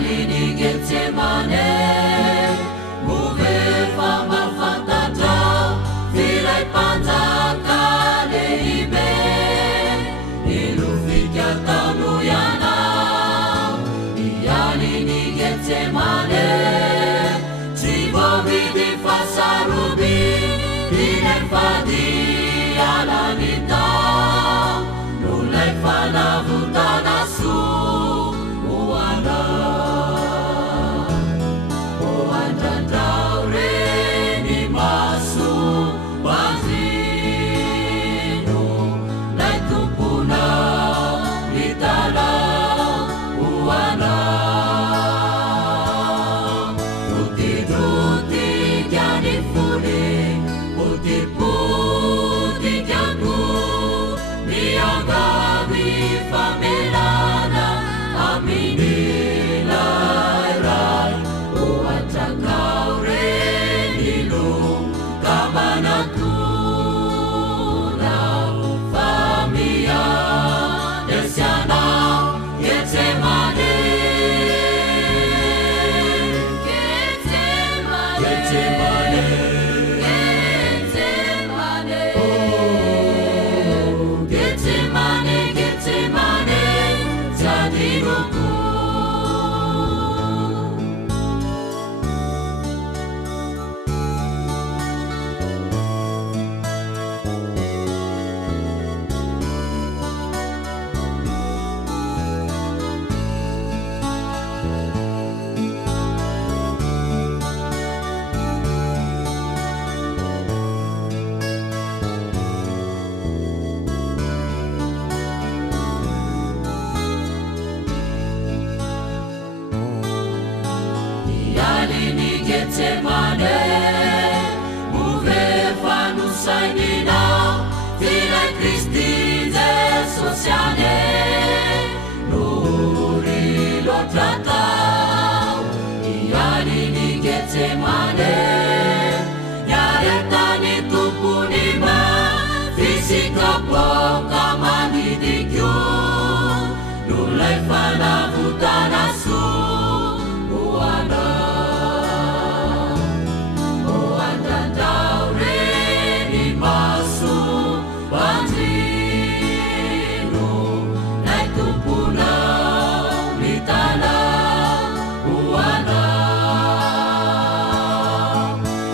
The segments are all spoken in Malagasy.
Ialini Getsemane, muvefa mafantatra filay mpanjaka lehibe, ilofika taonao ianao. Ialini Getsemane, tsy voavidy fahasaroby ilay fadialany tao, no lay fanavotana soa hoanao. Hoandrandrao reny maso mazino, lay tomponao mitalao hoanao. Rotirotika ny fony, potipotikako miangavy famelana amin'ilay ray. Ohatrakao reny lo ka manatonao fa miandesy anao Getsemane. Getsemane, Getsemane, Getsemane, Getsemane, jadiloko. Ialini Getsemane, muvefa nosaininao filay Kristy Jesosy ane, nory loatra tao. Ialini Getsemane, niaretany tompony fisikapoka manidikio, no lay fanavotana soa hoanao. Hoandrandrao reny maso manjino, lay tomponao mitalao hoanao.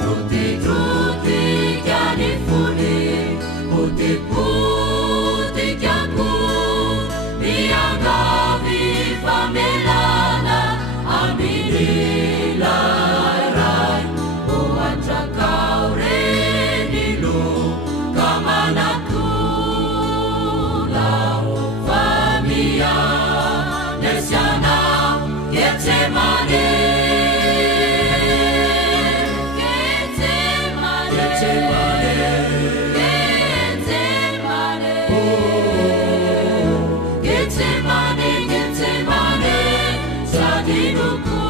Rotirotika ny fony, potipotikako miangavy famelana amin'ilay ray. Ohatrakao reny lo ka manatonao fa miandesy anao Getsemane. Getsemane, Getsemane, Getsemane, Getsemane, Getsemane, jadiloko.